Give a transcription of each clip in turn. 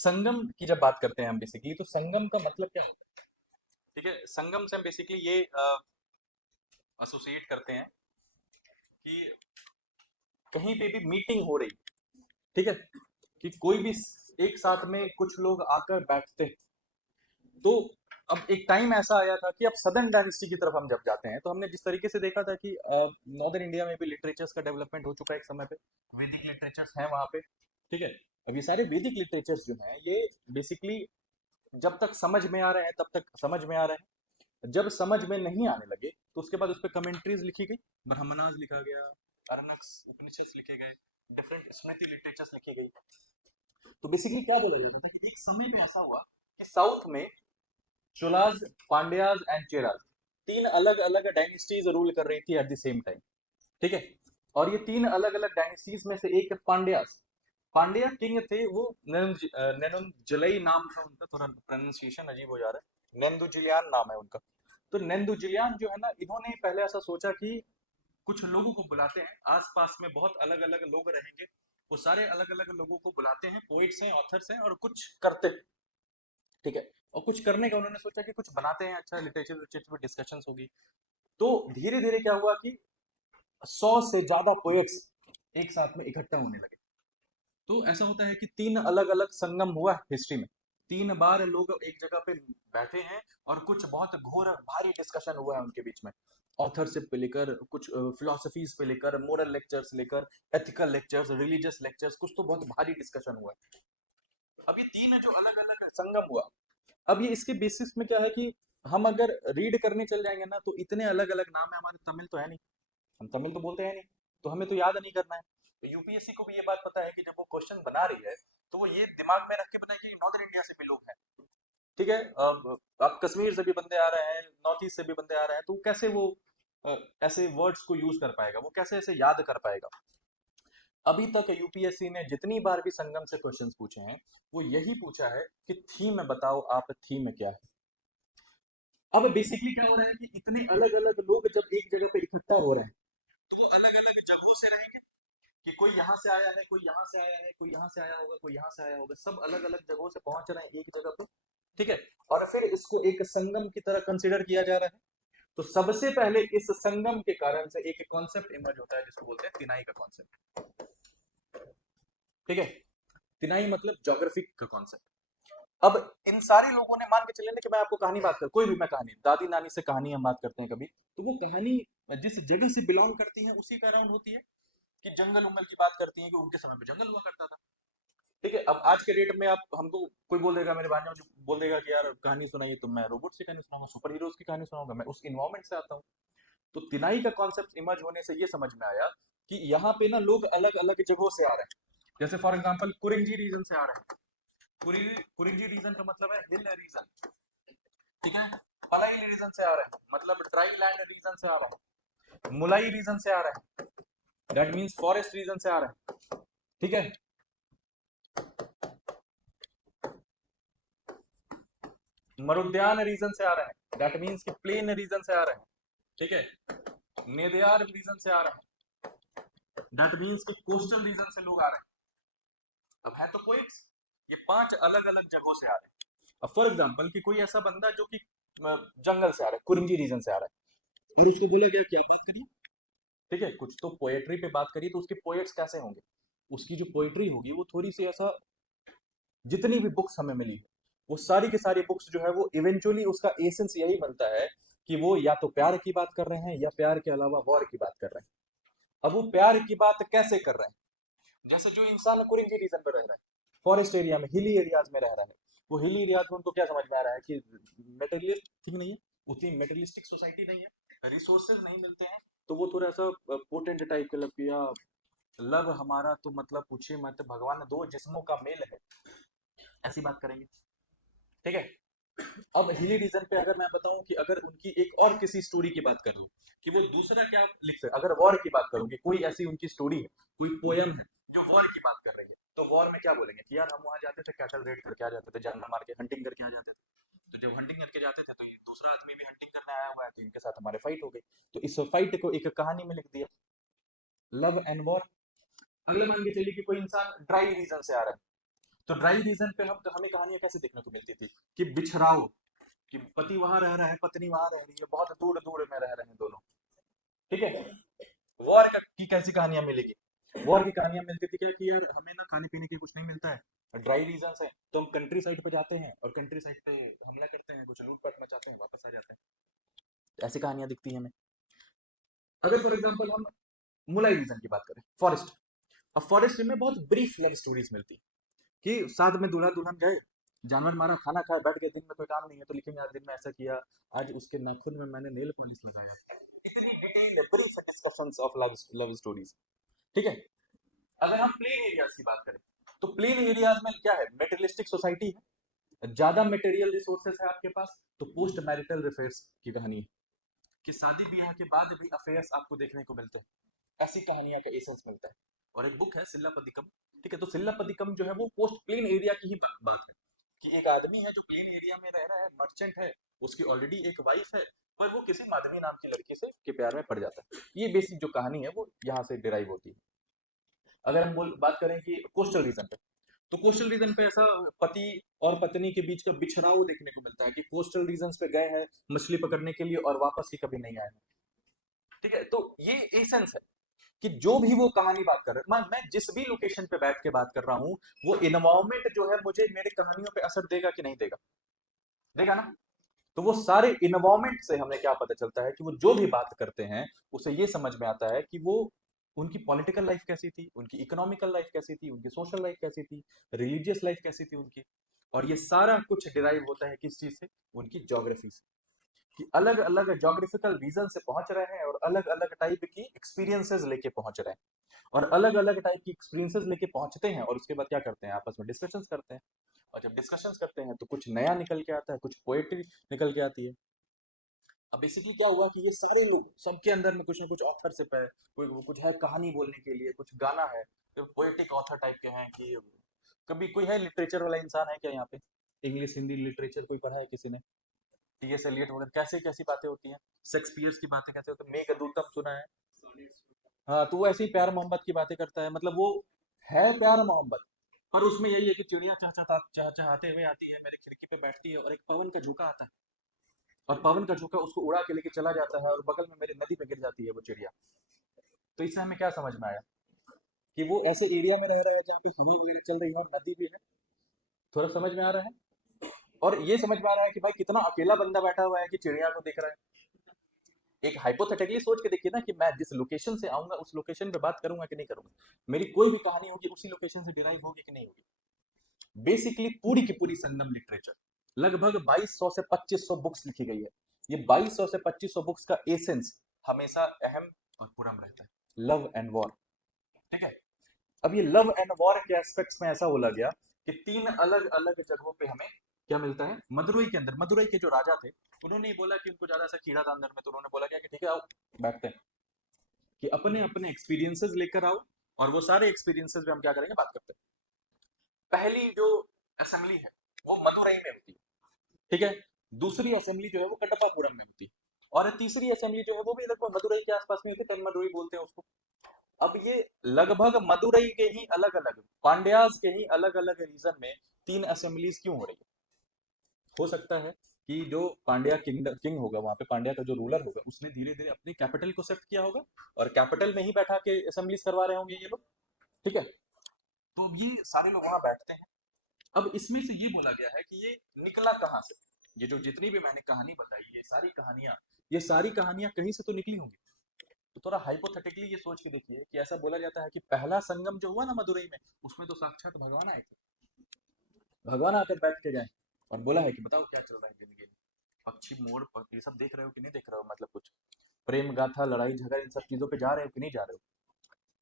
संगम की जब बात करते हैं हम बेसिकली, तो संगम का मतलब क्या होता है? ठीक है, संगम से हम बेसिकली ये एसोसिएट करते हैं कि कहीं पे भी मीटिंग हो रही, ठीक है, कि कोई भी एक साथ में कुछ लोग आकर बैठते हैं। तो अब एक टाइम ऐसा आया था कि अब सदर्न डायनेस्टी की तरफ हम जब जाते हैं तो हमने जिस तरीके से देखा था कि नॉर्दर्न इंडिया में भी लिटरेचर्स का डेवलपमेंट हो चुका है एक समय पे, वैदिक लिटरेचर्स हैं वहां पे, ठीक है। अब ये सारे वैदिक लिटरेचर्स जो हैं ये बेसिकली जब तक समझ में आ रहे हैं तब तक समझ में आ रहे हैं, जब समझ में नहीं आने लगे तो उसके बाद उस पर कमेंट्रीज लिखी गई, ब्रह्मणास लिखा गया, अरनक्स उपनिषद लिखे गए, डिफरेंट स्मृति लिटरेचर्स लिखी गई। तो बेसिकली क्या बोला जाता था कि एक समय में ऐसा हुआ कि साउथ में चोलाज, पांड्याज एंड चेराज, तीन अलग अलग डायनेस्टीज रूल कर रही थी एट द सेम टाइम, ठीक है। और ये तीन अलग अलग डायनेस्टीज में से एक है पांड्यास। पांड्या किंग थे वो नेनुनजलई नाम था उनका, थोड़ा प्रोनाउंसिएशन अजीब हो जा रहा है, नेंदुजिलियान नाम है उनका। तो नेंदुजिलियान जो है ना, इन्होंने पहले ऐसा सोचा कि कुछ लोगों को बुलाते हैं, आसपास में बहुत अलग अलग लोग रहेंगे, वो सारे अलग अलग लोगों को बुलाते हैं, पोइट्स हैं, ऑथर्स हैं, और कुछ करते हैं, ठीक है। और कुछ करने का उन्होंने सोचा कि कुछ बनाते हैं, अच्छा लिटरेचर लिटरेचर पे डिस्कशंस होगी। तो धीरे धीरे क्या हुआ कि 100 से ज्यादा पोएट्स एक साथ में इकट्ठा होने लगे। तो ऐसा होता है कि तीन अलग अलग संगम हुआ हिस्ट्री में, तीन बार लोग एक जगह पे बैठे हैं और कुछ बहुत घोर भारी डिस्कशन हुआ है उनके बीच में, ऑथरशिप पे लेकर, कुछ फिलोसफीज पे लेकर, मोरल लेक्चर्स लेकर, एथिकल लेक्चर्स, रिलीजियस लेक्चर्स, कुछ तो बहुत भारी डिस्कशन हुआ है। अब ये तीन जो अलग अलग संगम हुआ, अब ये इसके बेसिस में क्या है कि हम अगर रीड करने चल जाएंगे ना तो इतने अलग अलग नाम है, हमारे तमिल तो है नहीं, हम तमिल तो बोलते हैं नहीं, तो हमें तो याद नहीं करना है। तो यूपीएससी को भी ये बात पता है कि जब वो क्वेश्चन बना रही है तो वो ये दिमाग में रख के बनाएगी कि नॉर्दर्न इंडिया से भी लोग हैं, ठीक है। अब आप कश्मीर से भी बंदे आ रहे हैं, नॉर्थ ईस्ट से भी बंदे आ रहे हैं, तो कैसे वो अ, ऐसे वर्ड्स को यूज कर पाएगा, वो कैसे ऐसे याद कर पाएगा। अभी तक यूपीएससी ने जितनी बार भी संगम से क्वेश्चंस पूछे हैं वो यही पूछा है कि थीम बताओ, आप थीम क्या है। अब बेसिकली क्या हो रहा है कि इतने अलग अलग लोग जब एक जगह पे इकट्ठा हो रहे हैं तो वो अलग अलग जगहों से रहेंगे, कि कोई यहाँ से आया है, कोई यहाँ से आया है, कोई यहाँ से आया होगा, कोई यहाँ से आया होगा, सब अलग अलग जगहों से पहुंच रहे हैं एक जगह पर, ठीक है। और फिर इसको एक संगम की तरह कंसिडर किया जा रहा है। तो सबसे पहले इस संगम के कारण से एक कॉन्सेप्ट इमर्ज होता है जिसको बोलते हैं तिनाई का कॉन्सेप्ट, ठीक है। तिनाई मतलब ज्योग्राफिक का कॉन्सेप्ट। अब इन सारे लोगों ने, मान के चले ना कि मैं आपको कहानी बात कर, कोई भी मैं कहानी, दादी नानी से कहानी हम बात करते हैं कभी, तो वो कहानी जिस जगह से बिलोंग करती है उसी का अराउंड होती है। कि जंगल उंगल की बात करती है कि उनके समय पे जंगल हुआ करता था, ठीक है। अब आज के डेट में आप हमको कोई बोल देगा, मेरे भाई जो बोल देगा कि यार कहानी सुनाइए, तो मैं रोबोट से कहानी सुनाऊंगा, सुपर हीरोज की कहानी सुनाऊंगा, मैं उस इन्वायरमेंट से आता हूँ। तो तिनाई का कॉन्सेप्ट इमर्ज होने से ये समझ में आया कि यहाँ पे ना लोग अलग अलग जगहों से आ रहे हैं। जैसे फॉर एग्जाम्पल कुरिंजी रीजन से आ रहे हैं, कुरिंजी रीजन का मतलब है हिल रीजन, ठीक है। पलाई रीजन से आ रहे हैं मतलब ड्राई लैंड रीजन से आ रहा है, मुलाई रीजन से आ रहा है, दैट मीन्स फॉरेस्ट रीजन से आ रहा है, ठीक है। मरुद्यान रीजन से आ रहे हैं, दैट मीन्स कि प्लेन रीजन से आ रहे हैं, ठीक है। नेदियार रीजन से आ रहे हैं, दैट मीन्स कि कोस्टल रीजन से लोग आ रहे हैं। अब है तो पोइट्स, ये पांच अलग अलग जगहों से आ रहे हैं। अब फॉर एग्जाम्पल कि कोई ऐसा बंदा जो कि जंगल से आ रहा है, कुरिंजी रीजन से आ रहा है, और उसको बोला गया क्या बात करिए, ठीक है, कुछ तो पोएट्री पे बात करिए, तो उसके पोएट्स कैसे होंगे, उसकी जो पोएट्री होगी वो थोड़ी सी ऐसा, जितनी भी बुक्स हमें मिली है वो सारी की सारी बुक्स जो है वो इवेंचुअली उसका एसेंस यही बनता है कि वो या तो प्यार की बात कर रहे हैं या प्यार के अलावा वॉर की बात कर रहे हैं। अब वो प्यार की बात कैसे कर रहे हैं, जैसे जो इंसान कुरिंजी रीजन पर रह रहा है, फॉरेस्ट एरिया में, हिली एरियाज में रह रहा है, वो हिली एरियाज में उनको क्या समझ में आ रहा है कि मेटेरियलिस्ट थिंग नहीं है, उतनी मेटेरियलिस्टिक सोसाइटी नहीं है, रिसोर्सेज नहीं मिलते हैं, तो वो थोड़ा सा पोटेंट टाइप के लग या लव हमारा तो मतलब पूछिए मत, भगवान दो जिस्मों का मेल है, ऐसी बात करेंगे, ठीक है। अब हिली रीजन पे अगर मैं बताऊं कि अगर उनकी एक और किसी स्टोरी की बात कर लूं कि वो दूसरा क्या लिख सकते, अगर वॉर की बात करूं कि कोई ऐसी उनकी स्टोरी है, कोई पोयम है जो वॉर की बात कर रही है, तो वॉर में क्या बोलेंगे कि यार हम वहां जाते थे, कैटल रेड करके आ जाते थे, जानवर मार के हंटिंग करके आ जाते थे, तो जब हंटिंग करके जाते थे तो ये दूसरा आदमी भी हंटिंग करने आया हुआ है, तो इनके साथ हमारे फाइट हो गई, तो इस फाइट को एक कहानी में लिख दिया, लव एंड वॉर। अगले मान के चलिए कि कोई इंसान ड्राई रीजन से आ रहा है, तो ड्राई रीजन पे हमें कहानियां कैसे देखने को मिलती थी कि बिछड़ाओ, कि पति वहां रह रहा है, पत्नी वहां रह रही है, बहुत दूर दूर में रह रहे हैं दोनों, ठीक है। वॉर की कैसी कहानियां मिलेगी? वॉर की कहानियां मिलती थी क्या कि यार हमें ना खाने पीने के कुछ नहीं मिलता है, ड्राई रीजन है, तो हम कंट्री साइड पे जाते हैं और कंट्री साइड पे हमला करते हैं, कुछ लूटपाट मचाते हैं, वापस आ जाते हैं। ऐसी कहानियां दिखती हैं हमें। अगर फॉर एग्जाम्पल हम मुलाई रीजन की बात करें, फॉरेस्ट, अब फॉरेस्ट में बहुत ब्रीफ लव स्टोरीज मिलती है कि साथ में दूल्हा दुल्हन गए, जानवर मारा, खाना खाया, बैठ गए, दिन में कोई काम नहीं है तो लिखेंगे आज दिन में ऐसा किया, आज उसके नाखून में मैंने नेल पॉलिश लगाया। Brief discussions of love stories, ठीक है। अगर हम प्लेन एरियाज की बात करें, तो प्लेन एरियाज में क्या है, मेटेरियलिस्टिक सोसाइटी है, ज्यादा मटेरियल रिसोर्सेस है आपके पास, तो पोस्ट मैरिटल अफेयर्स की कहानी है कि शादी ब्याह के बाद भी अफेयर्स आपको देखने को मिलते हैं, ऐसी कहानियां का एसेंस मिलता है। और एक बुक है सिल्लापदिकम, ठीक है, तो सिल्लापदिकम जो है वो पोस्ट प्लेन एरिया की ही बात है कि एक आदमी है जो प्लेन एरिया में रह रहा है, मर्चेंट है, उसकी ऑलरेडी एक वाइफ है, पर वो किसी माधवी नाम की लड़की से के प्यार में पड़ जाता है। ये बेसिक जो कहानी है वो यहाँ से डिराइव होती है। अगर हम बात करें कि कोस्टल रीजन पे, तो कोस्टल रीजन पे ऐसा पति और पत्नी के बीच का बिछड़ाव देखने को मिलता है कि कोस्टल रीजन पे गए हैं मछली पकड़ने के लिए और वापस ही कभी नहीं आए हैं, ठीक है। तो ये एसेंस है कि जो भी वो कहानी बात कर रहे हैं, मैं जिस भी लोकेशन पे बैठ के बात कर रहा हूँ, वो इन्वायरमेंट जो है मुझे मेरे कहानियों पे असर देगा कि नहीं देगा, देगा ना। तो वो सारे इन्वायरमेंट से हमें क्या पता चलता है कि वो जो भी बात करते हैं उसे ये समझ में आता है कि वो उनकी पॉलिटिकल लाइफ कैसी थी, उनकी इकोनॉमिकल लाइफ कैसी थी, उनकी सोशल लाइफ कैसी थी, रिलीजियस लाइफ कैसी थी उनकी। और ये सारा कुछ डिराइव होता है किस चीज से, उनकी ज्योग्राफी से, कि अलग अलग ज्योग्राफिकल रीजन से पहुंच रहे हैं और अलग अलग टाइप की एक्सपीरियंसेस लेके पहुंच रहे हैं, और अलग अलग टाइप की एक्सपीरियंसेस लेके पहुंचते हैं और उसके बाद क्या करते हैं, आपस में डिस्कशंस करते हैं। और जब डिस्कशंस करते हैं तो कुछ नया निकल के आता है, कुछ पोएट्री निकल के आती है। अब बेसिकली क्या हुआ कि ये सारे लोग, सबके अंदर में कुछ ना कुछ ऑथरशिप है, कोई कुछ है कहानी बोलने के लिए, कुछ गाना है, पोएटिक ऑथर टाइप के हैं कि कभी कोई है लिटरेचर वाला इंसान है क्या यहाँ पे, इंग्लिश हिंदी लिटरेचर कोई पढ़ा है किसी ने, टीएस एलियट वगैरह, कैसे कैसी बातें होती हैं, शेक्सपियर की बातें कैसे होती है, मेघदूतम सुना है, हाँ, तो वो ऐसे ही प्यार मोहब्बत की बातें करता है, मतलब वो है प्यार मोहब्बत, पर उसमें यही है कि चिड़िया चहचहाते हुए आती है, मेरी खिड़की पे बैठती है और एक पवन का झोंका आता है, और पवन का झोंका उसको उड़ा के लेके चला जाता है और बगल में मेरी नदी में गिर जाती है वो चिड़िया। तो इससे हमें क्या समझ में आया कि वो ऐसे एरिया में रह रहा है जहाँ पे हवा वगैरह चल रही है और नदी भी है। थोड़ा समझ में आ रहा है, और ये समझ में आ रहा है कि भाई कितना अकेला बंदा बैठा हुआ है कि चिड़िया को देख रहा है। एक हाइपोथेटिकली सोच के देखिए ना कि मैं जिस लोकेशन से आऊंगा उस लोकेशन पे बात करूंगा कि नहीं करूंगा, मेरी कोई भी कहानी होगी उसी लोकेशन से डिराइव होगी कि नहीं होगी। बेसिकली पूरी की पूरी संगम लिटरेचर, लगभग 2200 से 2500 बुक्स लिखी गई है। ये 2200 से 2500 बुक्स का एसेंस हमेशा अहम और पुरम रहता है, लव एंड वॉर, ठीक है। अब ये लव एंड वॉर के एस्पेक्ट्स में ऐसा बोला गया कि तीन अलग अलग जगहों पे हमें क्या मिलता है, मदुरई के अंदर, मदुरई के जो राजा थे उन्होंने ही बोला कि उनको ज्यादा सा कीड़ा था अंदर में, तो उन्होंने बोला क्या कि ठीक है आओ बैठते हैं, कि अपने अपने एक्सपीरियंसेस लेकर आओ, और वो सारे एक्सपीरियंसेस में हम क्या करेंगे, बात करते हैं। पहली जो असेंबली है वो मदुरई में होती है, ठीक है। दूसरी असेंबली जो है वो कटपापुरम में होती है, और तीसरी असेंबली जो है वो भी लगभग मदुरई के आसपास में होती है, तेन मदुरई बोलते हैं उसको। अब ये लगभग मदुरई के ही अलग अलग पांड्याज के ही अलग अलग रीजन में तीन असेंबलीज क्यों हो रही है? हो सकता है कि जो पांड्या किंग होगा वहां पे, पांड्या का जो रूलर होगा, उसने धीरे धीरे अपनी कैपिटल को शिफ्ट किया होगा और कैपिटल में ही बैठा के असेंबलीज करवा रहे होंगे ये लोग, ठीक है। तो अब ये सारे लोग वहां बैठते हैं। अब इसमें से ये बोला गया है कि ये निकला कहाँ से, ये जो जितनी भी मैंने कहानी बताई, ये सारी कहानियां कहीं से तो निकली होंगी। तो थोड़ा हाइपोथेटिकली ये सोच के देखिए कि ऐसा बोला जाता है कि पहला संगम जो हुआ ना मदुरई में, उसमें तो साक्षात भगवान आए थे, भगवान आकर बैठ के जाए और बोला है कि बताओ क्या चल रहा है जिंदगी में, पक्षी मोर ये सब देख रहे हो कि नहीं देख रहे हो, मतलब कुछ प्रेम गाथा लड़ाई झगड़ा इन सब चीजों पे जा रहे हो कि नहीं जा रहे हो।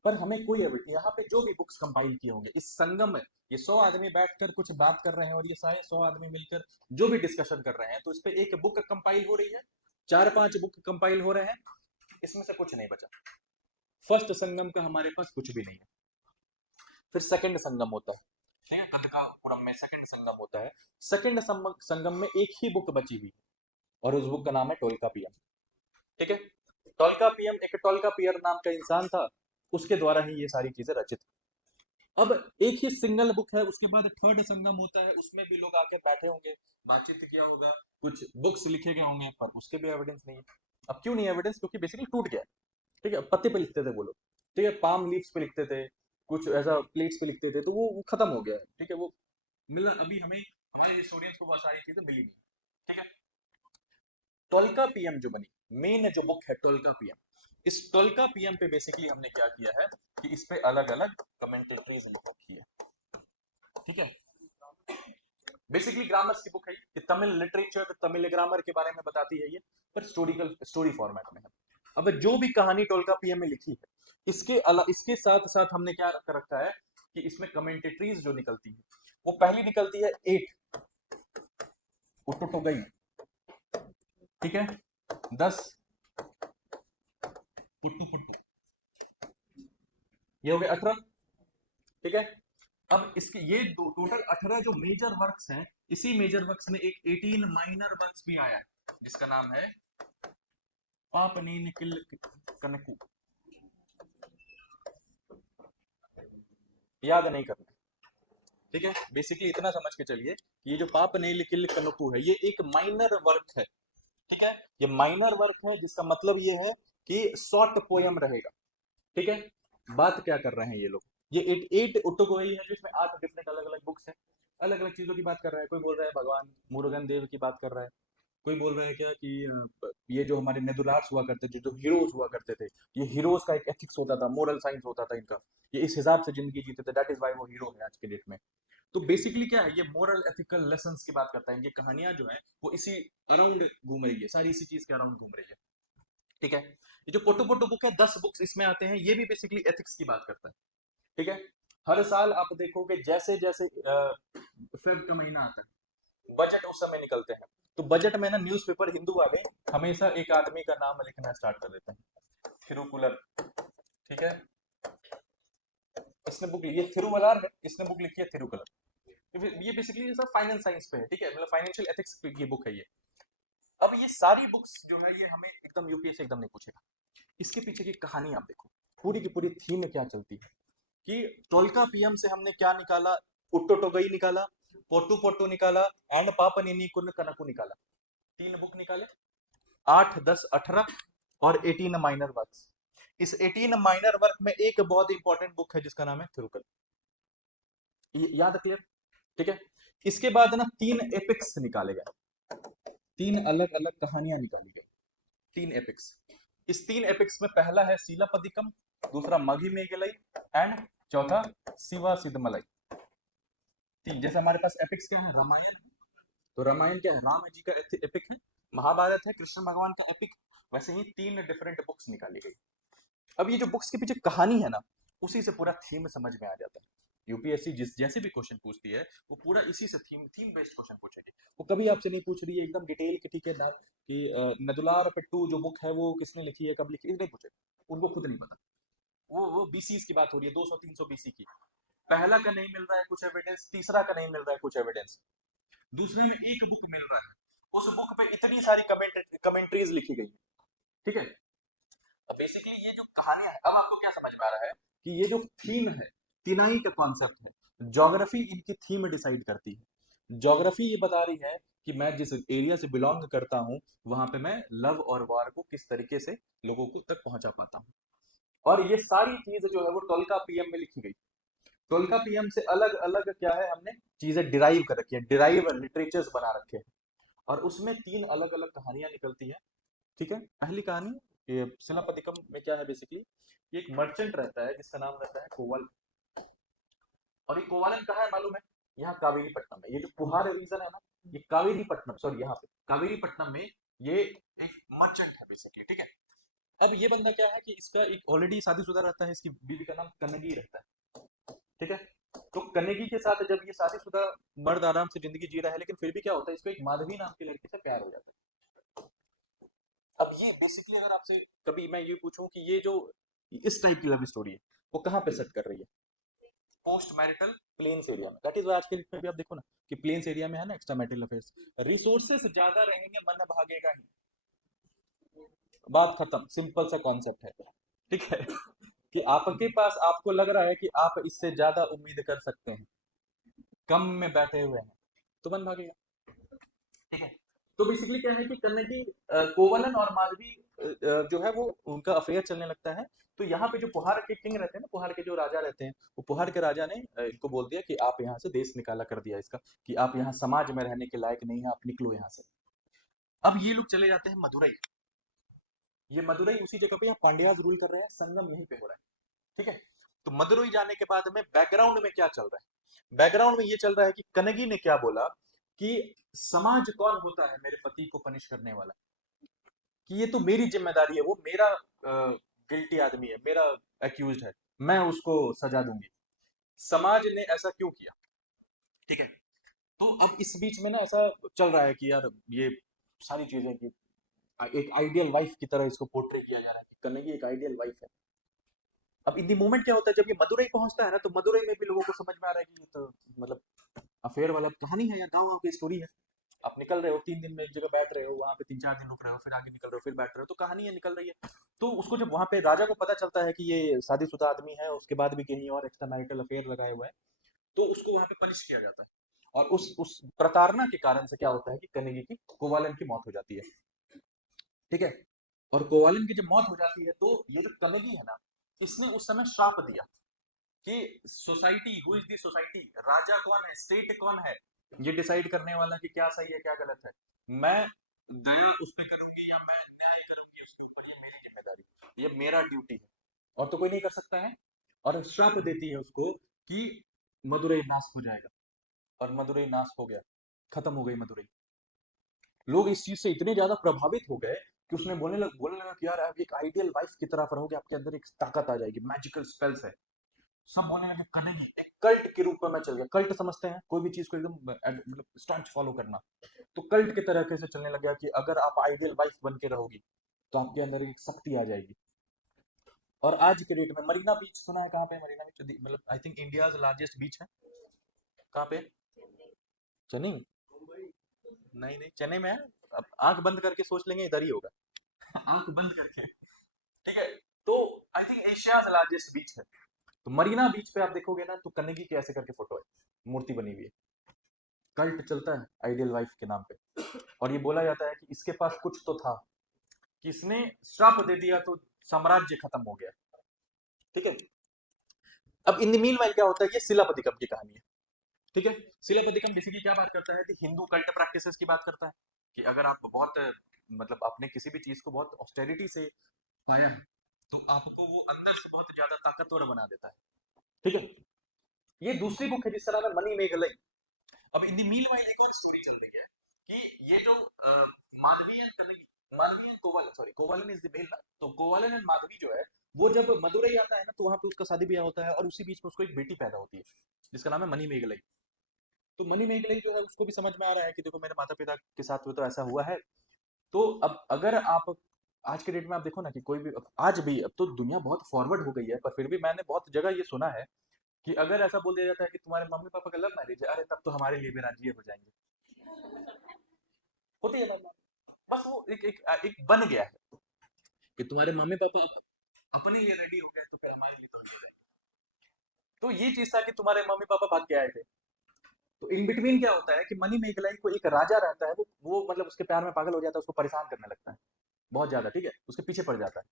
पर हमें कोई यहाँ पे जो भी बुक्स कंपाइल किए होंगे इस संगम में, ये 100 आदमी बैठकर कुछ बात कर रहे हैं और ये सारे 100 आदमी मिलकर जो भी डिस्कशन कर रहे हैं, तो इस पे एक बुक कंपाइल हो रही है, 4-5 बुक कंपाइल हो रहे हैं, इसमें से कुछ नहीं बचा। फर्स्ट संगम का हमारे पास कुछ भी नहीं है। फिर सेकंड संगम होता है, ठीक है, कंदकापुरम में सेकंड संगम होता है। सेकंड संगम में एक ही बुक बची हुई है और उस बुक का नाम है टोल्कापियम, ठीक है। टोल्कापियम, एक टोल्कापियर नाम का इंसान था, उसके द्वारा ही ये सारी चीजें रचित। अब एक ही सिंगल बुक है, उसके बाद थर्ड संगम होता है, उसमें भी लोग आके बैठे होंगे, बातचीत किया होगा, कुछ बुक्स लिखे गए होंगे, पर उसके भी एविडेंस नहीं है। अब क्यों नहीं एविडेंस? क्योंकि बेसिकली टूट गया। ठीक है, पत्ते पे लिखते थे वो लोग, ठीक है, पाम लीव्स पे लिखते थे, कुछ ऐसा प्लेट्स पे लिखते थे, तो वो खत्म हो गया है। ठीक है, वो मिला अभी हमें, हमारे हिस्टोरियंस को बहुत सारी चीजें मिली नहीं। ठीक है, टोल्का पीएम जो बनी, मेन जो बुक है टोल्का पीएम, इस टोल्का पीएम पे बेसिकली हमने क्या किया है कि इस पे अलग अलग कमेंटेटरीज लिखी है। ठीक है, बेसिकली ग्रामर्स की बुक है ये, तमिल लिटरेचर तमिल ग्रामर के बारे में बताती है ये, पर स्टोरी फॉर्मेट में है। अब जो भी कहानी टोल्का पीएम में लिखी है, इसके साथ साथ हमने क्या कर रखा है कि इसमें कमेंटेटरीज जो निकलती है, वो पहली निकलती है 8 उटुटो गई, ठीक है, 10 पुट्टू पुट्टू, ये हो गए 18। ठीक है, अब इसके ये टोटल 18 जो मेजर वर्क्स हैं, इसी मेजर वर्क्स में एक 18 माइनर वर्क्स भी आया है जिसका नाम है पापनी निकिल कनकू। याद नहीं करना। ठीक है, बेसिकली इतना समझ के चलिए कि ये जो पाप नेलिकिल कनकू है, ये एक माइनर वर्क है। ठीक है, ये माइनर वर्क है जिसका मतलब ये है कि शॉर्ट पोयम रहेगा। ठीक है, बात क्या कर रहे हैं ये लोग, ये एट उटोगोई है जिसमें 8 डिफरेंट अलग अलग बुक्स हैं, अलग अलग चीजों की बात कर रहा है। कोई बोल रहा है भगवान मुरुगन देव की बात कर रहा है, कोई बोल रहा है क्या कि ये जो हमारे नेदुलार्स हुआ करते थे, जो हीरोज हुआ करते थे, ये हीरोज का एक एथिक्स होता था, मोरल साइंस होता था इनका, ये इस हिसाब से जिंदगी जीते थे, दैट इज वाई वो हीरो है आज के डेट में। तो बेसिकली क्या है, ये मोरल एथिकल लेसन्स की बात करता है। ये कहानियां जो है वो इसी अराउंड घूम रही है, सारी इसी चीज के अराउंड घूम रही है। ठीक है, ये जो पोटो पोटो बुक है, 10 बुक्स इसमें आते हैं, ये भी बेसिकली एथिक्स की बात करता है। ठीक है, हर साल आप देखोगे जैसे जैसे फेब का महीना आता है, बजट उस समय निकलते हैं, तो बजट में ना न्यूज़पेपर हिंदू वाले हमेशा एक आदमी का नाम लिखना स्टार्ट कर देते हैं, थिरुकुलर। ठीक है, इसने बुक लिखी है थिरुवलार है, इसने बुक लिखी है थिरुकुलर। ये बेसिकली सब फाइनेंस साइंस पे है। ठीक है, मतलब फाइनेंशियल एथिक्स की बुक है ये। अब ये सारी बुक्स जो है ये हमें एकदम यूपीएससी एकदम नहीं पूछेगा, इसके पीछे की कहानी आप देखो, पूरी की पूरी थीम क्या चलती है कि टोल्का पीएम से हमने क्या निकाला, उट्टोटोगई निकाला, पोटू पोटू निकाला, एंड पापनिनी कुन कनकू निकाला। 3 बुक निकाले, 8 10 18 और 18 माइनर वर्क्स। इस 18 माइनर वर्क में एक बहुत इंपॉर्टेंट बुक है जिसका नाम है थिरुकल। याद है? क्लियर? ठीक है, इसके बाद ना 3 एपिक्स निकाले गए, 3 अलग अलग कहानियां निकाली गई, 3 एपिक्स। इस 3 एपिक्स में पहला है सीलापतिकम, दूसरा मघी मेघलई, एंड चौथा शिवा सिद्धमलई। तीन, जैसे हमारे पास एपिक्स क्या है, रामायण, तो रामायण क्या है, राम जी का एपिक है, महाभारत है कृष्ण भगवान का एपिक, वैसे ही 3 डिफरेंट बुक्स निकाली गई। अब ये जो बुक्स के पीछे कहानी है ना, उसी से पूरा थीम समझ में आ जाता है। यूपीएससी जिस जैसे भी क्वेश्चन पूछती है, वो पूरा इसी से थीम बेस्ड क्वेश्चन पूछेगी। वो कभी आपसे नहीं पूछ रही है एकदम डिटेल के, ठीक है ना, कि नदुलार पिट्टू जो बुक है वो किसने लिखी है, कब लिखी है, नहीं पूछेगा, उनको खुद नहीं पता। वो बीसीस की बात हो रही है, 200-300 बीसी की। पहला का नहीं मिल रहा है कुछ एविडेंस, तीसरा का नहीं मिल रहा है कुछ एविडेंस, दूसरे में एक बुक मिल रहा है, उस बुक पे इतनी सारी कमेंट्रीज लिखी गई। ठीक है, बेसिकली ये जो कहानियां है, अब आपको क्या समझ में आ रहा है कि ये जो थीम है, तिनाई का कॉन्सेप्ट है, ज्योग्राफी इनकी थीम डिसाइड करती है। ज्योग्राफी ये बता रही है कि मैं जिस एरिया से बिलोंग करता हूं, वहां पे मैं लव और वार को किस तरीके से लोगों को तक पहुंचा पाता हूं। और ये सारी चीज जो है वो टोल्का पीएम में लिखी गई। टोल्का पीएम से अलग अलग क्या है, हमने चीजें डिराइव कर रखी है, डिराइव लिटरेचर्स बना रखे हैं, और उसमें 3 अलग अलग कहानियां निकलती है। ठीक है, पहली कहानी, ये शिलापतिकम में क्या है बेसिकली, ये एक मर्चेंट रहता है जिसका नाम रहता है कोवल, और ये कोवालन कहाँ है मालूम है, यहाँ कावेरी पट्टनम में। ये जो पुहार रीजन है ना, ये कावेरी पट्टनम, सॉरी यहाँ पे कावेरी पट्टनम में ये एक मर्चेंट है बेसिकली। ठीक है, अब ये बंदा क्या है कि इसका एक ऑलरेडी शादीशुदा रहता है, इसकी बीवी का नाम कन्नगी रहता है। ठीक है, तो कन्नगी के साथ जब ये शादीशुदा मर्द आराम से जिंदगी जी रहा है, लेकिन फिर भी क्या होता है, इसको एक माधवी नाम की लड़की से प्यार हो जाता है। अब ये बेसिकली अगर आपसे कभी मैं ये पूछूं कि ये जो इस टाइप की लव स्टोरी है, वो कहाँ पे सेट कर रही है, पोस्ट मैरिटल प्लेन्स एरिया में। दैट इज आज के डेट में भी आप देखो ना कि प्लेन्स एरिया में है ना एक्स्ट्रा मैरिटल अफेयर्स, रिसोर्सेस ज्यादा रहेंगे, मन भागेगा ही, बात खत्म, सिंपल सा कॉन्सेप्ट है। ठीक है, कि आपके पास, आपको लग रहा है कि आप इससे ज्यादा उम्मीद कर सकते हैं, कम में बैठे हुए हैं, तो बन भागेगा। ठीक है। तो बेसिकली क्या है कि कन्नगी, कोवलन और माधवी जो है वो उनका अफेयर चलने लगता है। तो यहाँ पे जो पुहार के किंग रहते हैं ना, पुहार के जो राजा रहते हैं, वो पुहार के राजा ने इनको बोल दिया कि आप यहाँ से, देश निकाला कर दिया इसका, कि आप यहाँ समाज में रहने के लायक नहीं है, आप निकलो यहाँ से। अब ये लोग चले जाते हैं मदुरई। ये मदुरई उसी जगह पे, यहाँ पांड्याज रूल कर रहे हैं, संगम यहीं पे हो रहा है। ठीक है। तो मदुरई जाने के बाद में बैकग्राउंड में क्या चल रहा है, बैकग्राउंड में ये चल रहा है कि कनगी ने क्या बोला कि समाज कौन होता है मेरे पति को पनिश करने वाला, कि ये तो मेरी जिम्मेदारी है, वो मेरा गिल्टी आदमी है, मेरा एक्यूज है, मैं उसको सजा दूंगी। समाज ने ऐसा क्यों किया। ठीक है। तो अब इस बीच में ना ऐसा चल रहा है कि यार ये सारी चीजें कि एक आइडियल वाइफ की तरह इसको पोर्ट्रे किया जा रहा है कि कन्नगी एक आइडियल वाइफ है। अब इन दी मोमेंट क्या होता है, जब ये मदुरई पहुंचता है ना, तो मदुरई में भी लोगों को समझ में आ रहा है कि ये तो मतलब अफेयर वाला कहानी है या गाँव गाँव की स्टोरी है। आप निकल रहे हो 3 दिन में एक जगह बैठ रहे हो, वहां पे 3-4 दिन रुक रहे हो, फिर आगे निकल रहे हो, फिर बैठ रहे हो, तो कहानी है निकल रही है। तो उसको जब वहां पे राजा को पता चलता है कि ये शादीशुदा आदमी है, उसके बाद भी कहीं और एक्स्ट्रा मैरिटल अफेयर लगाए हुए हैं, तो उसको वहां पे पनिश किया जाता है। और उस प्रताड़ना के कारण से क्या होता है कि कन्नगी की, कोवालन की मौत हो जाती है। ठीक है। और कोवालन की जब मौत हो जाती है, तो ये जो कन्नगी है ना, इसने उस समय श्राप दिया कि society, who is the society, राजा कौन है, स्टेट कौन है, ये डिसाइड करने वाला कि क्या सही है क्या गलत है। मैं दया उस पे करूंगी या मैं न्याय करूंगी उसके ऊपर, ये मेरी जिम्मेदारी, ये मेरा ड्यूटी है, और तो कोई नहीं कर सकता है। और श्राप देती है उसको कि मदुरई नाश हो जाएगा। और मदुरई नाश हो गया, खत्म हो गई मदुरई। लोग इस चीज से इतने ज्यादा प्रभावित हो गए कि उसने बोलने लगा कि यार आप एक आइडियल वाइफ की तरह रहोगे, आपके अंदर एक ताकत आ जाएगी, मैजिकल स्पेल्स है। सब बोलने लगे करेंगे, एक कल्ट के रूप में मैं चल गया। कल्ट समझते हैं, कोई भी चीज को एकदम मतलब स्टंट फॉलो करना। तो कल्ट के तरह से चलने लग गया कि अगर आप आइडियल वाइफ बन के रहोगी, तो आपके अंदर एक शक्ति आ जाएगी। और आज के डेट में मरीना बीच सुना है, कहाँ पे है मरीना बीच, मतलब आई थिंक इंडिया लार्जेस्ट बीच है। कहाँ पे? चेन्नई? नहीं नहीं, चेन्नई में है। अब आंख बंद करके सोच लेंगे इधर ही होगा। आंख बंद करके। ठीक है। तो आई थिंक एशिया लार्जेस्ट बीच है। तो मरीना बीच पे आप देखोगे ना, तो कन्नगी की ऐसे करके फोटो है, मूर्ति बनी हुई है। कल्ट चलता है आइडियल वाइफ के नाम पे। और ये बोला जाता है कि इसके पास कुछ तो था, कि इसने श्राप दे दिया तो साम्राज्य खत्म हो गया। ठीक है। अब इन द मीन वाइल क्या होता है, ये शिलापतिकम की कहानी है। ठीक है। शिलापतिकम बेसिकली क्या बात करता है कि हिंदू कल्ट प्रैक्टिसेस की बात करता है, कि अगर आप बहुत मतलब आपने किसी भी चीज को बहुत ऑस्टेरिटी से पाया है, तो आपको वो अंदर से बहुत ज्यादा ताकतवर बना देता है। ठीक है। ये दूसरी बुक है जिसका नाम है मनी मेघलई। अब इन द मीनवाइल एक और स्टोरी चल रही है कि ये जो Madhavi and Kannagi, Madhavi and Koval, sorry Kovalan is the male ना, तो कोवलन एंड माधवी जो है, वो जब मदुरई आता है ना, तो वहां पे उसका शादी ब्याह होता है, और उसी बीच में उसको एक बेटी पैदा होती है जिसका नाम है मनी मेघलई। तो मनी मेघलई जो है, उसको भी समझ में आ रहा है कि देखो मेरे माता पिता के साथ में तो ऐसा हुआ है। तो अब अगर आप आज के डेट में आप देखो ना कि कोई भी, आज भी, अब तो दुनिया बहुत फॉरवर्ड हो गई है, पर फिर भी मैंने बहुत जगह ये सुना है कि अगर ऐसा बोल दिया जाता है कि तुम्हारे मम्मी पापा का लव मैरिज है, अरे तब तो हमारे लिए भी राजी हो जाएंगे। होती है ना। बस वो एक बन गया है कि तुम्हारे मम्मी पापा अपने लिए रेडी हो गए, तो फिर हमारे लिए तो हो जाएंगे। तो ये चीज था कि तुम्हारे मम्मी पापा भाग के आए थे। तो इन बिटवीन क्या होता है कि मनी मेघलाई को एक राजा रहता है, वो मतलब उसके प्यार में पागल हो जाता है, उसको परेशान करने लगता है बहुत ज्यादा। ठीक है। उसके पीछे पड़ जाता है।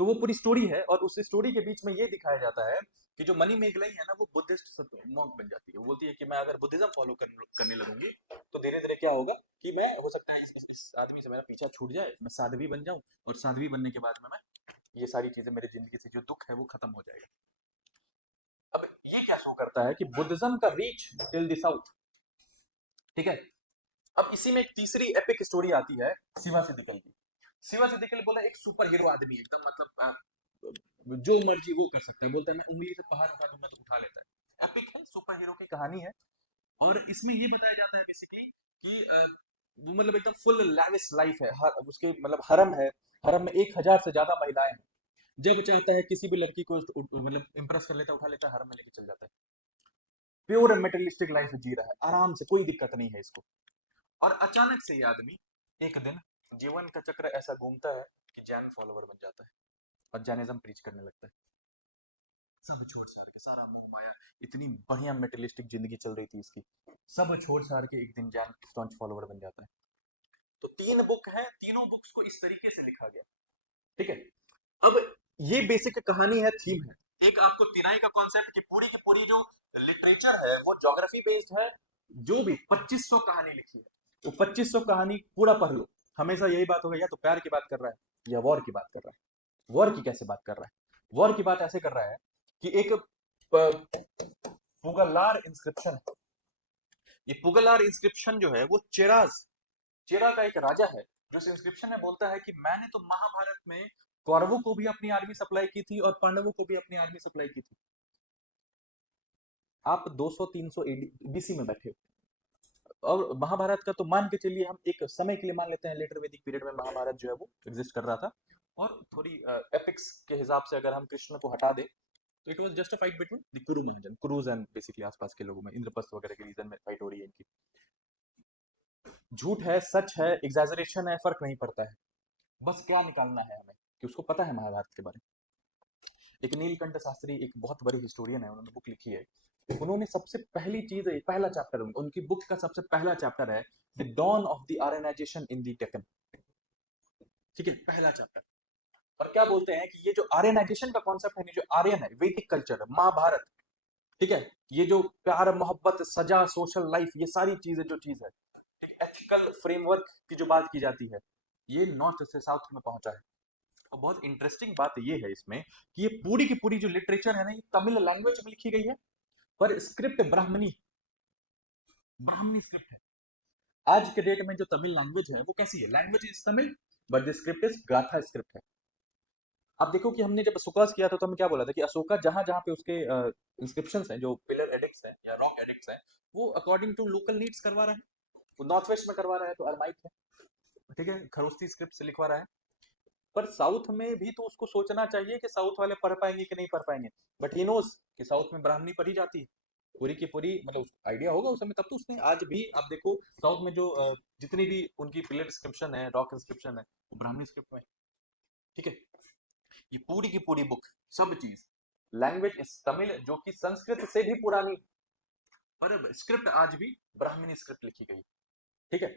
तो वो पूरी स्टोरी है, और उस स्टोरी के बीच में ये दिखाया जाता है कि जो मनी मेघलाई है ना, वो बुद्धिस्ट मॉन्क बन जाती है। वो बोलती है कि मैं अगर बुद्धिज्म फॉलो करने लगूंगी, तो धीरे धीरे क्या होगा कि मैं, हो सकता है इस आदमी से मेरा पीछा छूट जाए, मैं साध्वी बन जाऊं, और साध्वी बनने के बाद में मैं, ये सारी चीजें मेरी जिंदगी से जो दुख है वो खत्म हो जाएगा। अब ये क्या शो करता है कि बुद्धिज्म का रीच टिल द साउथ। ठीक है। अब इसी में एक तीसरी एपिक स्टोरी आती है, शिवा सिद्दीकी की। शिवा सिद्दीकी बोला एक सुपर हीरो आदमी एकदम, मतलब जो मर्जी वो कर सकता है, बोलता है मैं उंगली से पहाड़ उठा दूंगा तो उठा लेता है। एपिक है, सुपर हीरो की कहानी है। और इसमें ये बताया जाता है बेसिकली कि वो मतलब एकदम फुल लैविश लाइफ है, हर उसके मतलब हरम है। हरम में 1,000 से ज्यादा महिलाएं हैं। जब चाहता है किसी भी लड़की को मतलब इम्प्रेस कर लेता है, उठा लेता है, हरम में लेके चल जाता है। प्योर मेटेरियलिस्टिक लाइफ जी रहा है आराम से, कोई दिक्कत नहीं है इसको। और अचानक से ये आदमी एक दिन, जीवन का चक्र ऐसा घूमता है कि जैन फॉलोवर बन जाता है और जैनिज्म प्रीच करने लगता है। सब छोड़ छाड़ के, सारा मोह माया, इतनी बढ़िया मेटेरियलिस्टिक जिंदगी चल रही थी इसकी, सब छोड़ छाड़ के एक दिन जैन स्टॉन्च फॉलोवर बन जाता है। तो 3 बुक है, तीनों बुक्स को इस तरीके से लिखा गया, ठीक है। अब ये बेसिक कहानी है, थीम है। एक आपको तिनाई का कॉन्सेप्ट कि पूरी की पूरी जो लिटरेचर है वो ज्योग्राफी बेस्ड है। जो भी 2500 कहानी लिखी है, वो 2500 कहानी पूरा पढ़ लो, हमेशा यही बात होगा, या तो प्यार की बात कर रहा है या वॉर की बात कर रहा है। वॉर की कैसे बात कर रहा है? वॉर की बात ऐसे कर रहा है कि एक पुगलार इंस्क्रिप्शन है। ये पुगलार इंस्क्रिप्शन जो है वो चेरा का एक राजा है, जो इस इंस्क्रिप्शन में बोलता है कि मैंने तो महाभारत में कौरवों को भी अपनी आर्मी सप्लाई की थी और पांडवों को भी अपनी आर्मी सप्लाई की थी। आप 200-300 बीसी में बैठे हो, और महाभारत का तो मान के चलिए, हम एक समय के लिए मान लेते हैं लेटर वैदिक पीरियड में महाभारत जो है वो एग्जिस्ट कर रहा था, और थोड़ी एपिक्स के हिसाब से अगर हम कृष्ण को हटा दें तो it was just a fight between the कुरु महाजन, कुरुज एंड बेसिकली आसपास के लोगों में, इंद्रप्रस्थ वगैरह के रीजन में फाइट हो रही है इनकी। झूठ है, सच है, एग्जैजरेशन है, फर्क नहीं पड़ता है, बस क्या निकालना है हमें, कि उसको पता है महाभारत के बारे में। एक नीलकंठ शास्त्री, एक बहुत बड़े हिस्टोरियन है, उन्होंने बुक लिखी है। उन्होंने सबसे पहली चीज, पहला चैप्टर उनकी बुक का सबसे पहला चैप्टर है the dawn of the Aryanisation in the Deccan, ठीक है, पहला चैप्टर। और क्या बोलते हैं कि ये जो आर्यनाइजेशन का कॉन्सेप्ट है, जो आर्यन है, वैदिक कल्चर, महाभारत, ठीक है, ये जो प्यार मोहब्बत सजा सोशल लाइफ, ये सारी चीजें जो चीज है, एथिकल फ्रेमवर्क की जो बात की जाती है, ये नॉर्थ से साउथ में पहुंचा है। और बहुत इंटरेस्टिंग बात ये है इसमें कि ये पूरी की पूरी जो लिटरेचर है ना, ये तमिल लैंग्वेज में लिखी गई है, पर स्क्रिप्ट ब्राह्मणी, ब्राह्मणी स्क्रिप्ट है। आज के डेट में जो तमिल लैंग्वेज है वो कैसी है? Language is Tamil but the script is गाथा स्क्रिप्ट है। आप देखो कि हमने जब अशोकास किया था तो हमें क्या बोला था कि अशोका जहां जहां पे उसके इंस्क्रिप्शंस हैं, जो पिलर एडिक्ट्स हैं या रॉक एडिक्ट्स हैं, वो अकॉर्डिंग टू लोकल नीड्स करवा रहा है। वो नॉर्थ वेस्ट में करवा रहा है तो अरमाइक है, ठीक है, खरोस्ती स्क्रिप्ट से लिखवा रहा है। पर साउथ में भी तो उसको सोचना चाहिए कि साउथ वाले पढ़ पाएंगे कि नहीं पढ़ पाएंगे, बट ही नोज कि साउथ में ब्राह्मणी पढ़ी जाती है पूरी की पूरी, मतलब आइडिया होगा उस समय, तब तो उसने, आज भी आप देखो साउथ में जो जितनी भी उनकी पिलर इंस्क्रिप्शन है, रॉक इंस्क्रिप्शन है, वो ब्राह्मणी स्क्रिप्ट में, ठीक है। ये पूरी की पूरी बुक, सब चीज, लैंग्वेज इज तमिल, जो कि संस्कृत से भी पुरानी, पर स्क्रिप्ट आज भी ब्राह्मणी स्क्रिप्ट लिखी गई, ठीक है।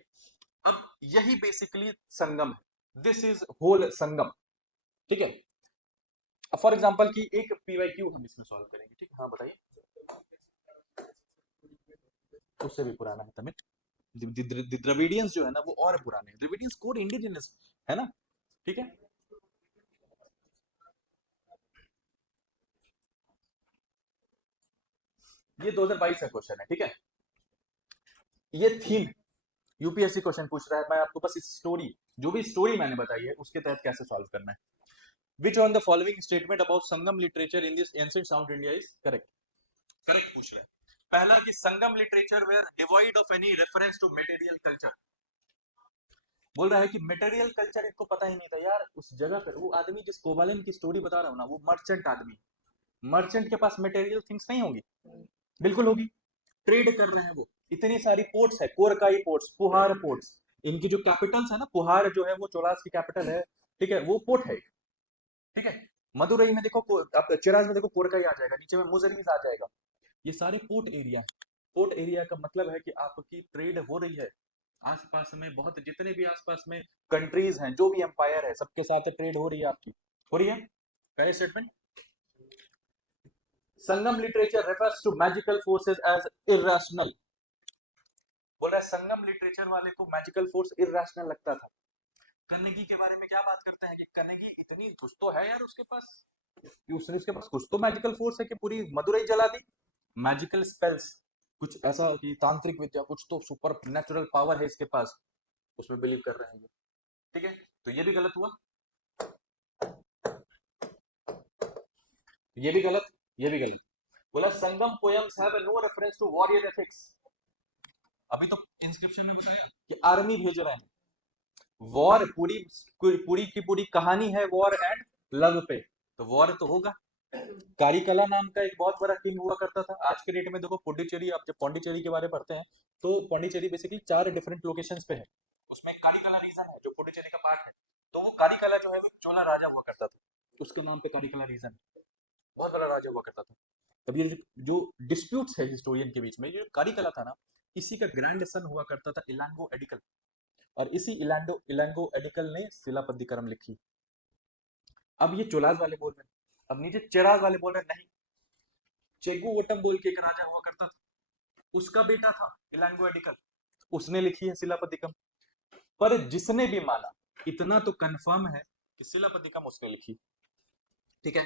अब यही बेसिकली संगम है, दिस इज होल संगम, ठीक है। फॉर एग्जाम्पल की एक पीवाईक्यू हम इसमें सॉल्व करेंगे, ठीक है, हाँ बताइए। उससे भी पुराना है तमिल, द्रविडियंस जो है ना वो और पुराने हैं, द्रविडियंस कोर इंडिजिनस है ना, ठीक है। ये 2022 का क्वेश्चन है, ठीक है, ये थीम, यूपीएससी क्वेश्चन पूछ रहा है, मैं आपको बस इस स्टोरी, जो भी स्टोरी मैंने बताई है उसके तहत कैसे सॉल्व करना है। Which on the following statement about Sangam literature in this ancient South India is correct? Correct पूछ रहा है। पहला कि Sangam literature were devoid of any reference to material culture, बोल रहा है कि मटेरियल कल्चर इनको पता ही नहीं था यार, उस जगह पर वो आदमी जिस कोवालन की स्टोरी बता रहा हूं ना, वो मर्चेंट आदमी, मर्चेंट के पास मटेरियल थिंग्स नहीं होंगी, बिल्कुल होगी, ट्रेड कर रहे हैं वो, इतनी सारी पोर्ट्स है, कोरकाई पोर्ट्स, पुहार पोर्ट्स, इनकी जो कैपिटल्स है ना, पुहार जो है वो चोलास की कैपिटल है, ठीक है, वो पोर्ट है, ठीक है। मदुरई में देखो, आप चिराज में देखो कोरकाई आ जाएगा, नीचे में मुजरीज आ जाएगा, ये सारे पोर्ट एरिया है। पोर्ट एरिया का मतलब है कि आपकी ट्रेड हो रही है, आसपास में बहुत जितने भी आसपास में कंट्रीज हैं, जो भी एम्पायर है, सबके साथ ट्रेड हो रही है आपकी, हो रही है। क्या statement? Sangam literature refers to magical forces as irrational, बोल रहा है संगम लिटरेचर वाले को मैजिकल फोर्स इरेशनल लगता था। कन्नगी के बारे में क्या बात करते हैं कि कन्नगी इतनी कुछ तो है यार उसके पास, कि उसने, उसके पास कुछ तो मैजिकल फोर्स है कि पूरी मदुरई जला दी, मैजिकल स्पेल्स, कुछ ऐसा कि तांत्रिक विद्या, कुछ तो सुपर नेचुरल पावर है इसके पास, उसमें बिलीव कर रहे हैं ये, ठीक है। तो ये भी गलत हुआ, ये भी गलत, ये भी गलत। बोला Sangam poems have no reference to warrior ethics, अभी तो इंस्क्रिप्शन में बताया कि आर्मी भेज रहे हैं, वॉर पूरी पूरी की पूरी कहानी है वॉर एंड लव पे, तो वॉर तो होगा। कारिकला नाम का एक बहुत बड़ा किंग हुआ करता था, आज के डेट में देखो पुडुचेरी, आप जब पौंडीचेरी के बारे में पढ़ते हैं तो पौंडीचेरी बेसिकली 4 डिफरेंट लोकेशंस पे है, उसमें कारिकला रीजन है जो पुडुचेरी का पार्ट है, तो वो कारिकला जो है वो चोला राजा हुआ करता था, उसके नाम पे कारिकला रीजन, बहुत बड़ा राजा हुआ करता था। तब ये जो डिस्प्यूट्स है हिस्टोरियन के बीच में, ये जो कारिकला था ना, इसी का ग्रैंड सन हुआ करता था इलांगो एडिकल, और इसी इलांगो इलांगो एडिकल ने शिलापद्दिकरम लिखी। अब ये चोलाज वाले बोल रहे हैं, अब नीचे चेराज वाले बोल रहे हैं नहीं, चेगुवटम बोल के एक राजा हुआ करता था, उसका बेटा था इलांगो एडिकल, उसने लिखी है शिलापद्दिकम। पर जिसने भी माना, इतना तो कंफर्म है कि शिलापद्दिकम उसने लिखी। ठीक है,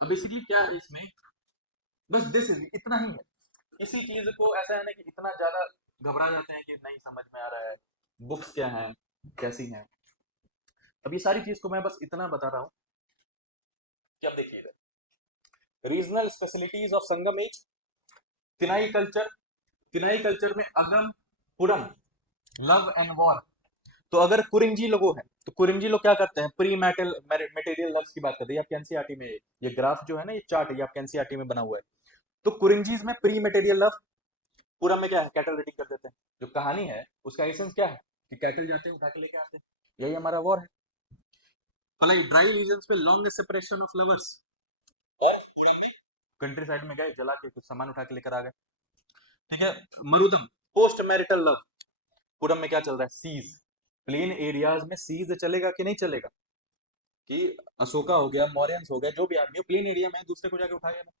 तो बेसिकली क्या है इसमें, बस दिस इज इतना ही है। इसी चीज को ऐसा है ना कि इतना ज्यादा घबरा जाते हैं कि नहीं समझ में आ रहा है बुक्स क्या हैं, कैसी हैं। अब ये सारी चीज को मैं बस इतना बता रहा हूँ कि अब देखिए regional specialities of Sangam age, Tinai culture, Tinai culture में अगम, पुरम, लव एंड वॉर। तो अगर कुरिंजी लोगों हैं तो कुरिंजी लोग क्या करते हैं, प्री मेटल मटेरियल लव्स की बात करते हैं। ये आपके एनसीईआरटी में ये ग्राफ जो है ना, ये चार्ट है, ये आपके एनसीईआरटी में बना हुआ है। तो कुरिंजीज में प्री मटेरियल लव, पूरम में क्या है, कैटल रेटिंग कर देते हैं। जो कहानी है उसका एसेंस क्या है कि कैटल जाते हैं उठा के लेके आते हैं, यही हमारा वॉर है। भलाई ड्राई रीजन्स पे लॉन्ग सेपरेशन ऑफ लवर्स, और पूरम में कंट्री साइड में गए, जला के कुछ सामान उठा के लेकर आ गए। ठीक है, मरुदम, पोस्ट मैरिटल लव, पूरम में क्या चल रहा है, सीज, प्लेन एरियाज में सीज चलेगा कि नहीं चलेगा, कि अशोका हो गया, मौर्यंस हो गया, जो भी आदमी प्लेन एरिया में दूसरे को जाके उठाएगा ना,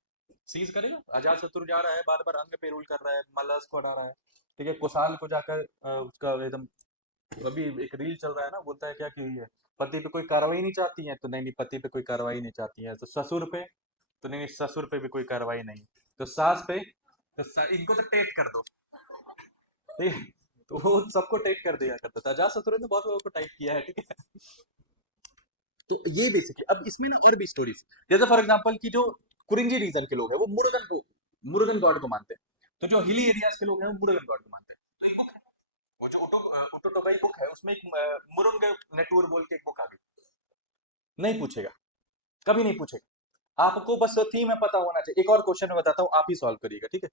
सीज करेगा। अजात शत्रु जा रहा है, बार बार अंग पे रूल कर रहा है, मलस को हटा रहा है। ठीक है, कुशाल को जाकर उसका एकदम, अभी एक रील चल रहा है ना, बोलता है क्या कि ये पति पे कोई कार्रवाई नहीं चाहती है, तो नहीं नहीं पति पे कोई कार्रवाई नहीं चाहती है, तो ससुर पे, तो नहीं नहीं ससुर पे भी कोई कार्रवाई नहीं, तो सास पे, तो इनको तो टेट कर दो। ठीक है, तो वो सबको टेट कर दिया करता था, अजात शत्रु ने बहुत लोगों को टाइप किया है। ठीक है, तो ये बेसिकली, अब इसमें ना और भी स्टोरीज, जैसे फॉर एग्जांपल कि जो कुरिंजी रीजन के लोग हैं वो मुरुगन को, मुरुगन गॉड को मानते हैं। तो जो हिली एरियाज के लोग हैं वो मुरुगन गॉड को मानते हैं। तो एक बुक है, वो जो ओटोटोगई बुक है, उसमें एक मुरुंग नेटूर बोल के एक बुक आ गई। नहीं पूछेगा, कभी नहीं पूछेगा, आपको बस थीम में पता होना चाहिए। एक और क्वेश्चन मैं बताता हूँ, आप ही सॉल्व करिएगा, ठीक है।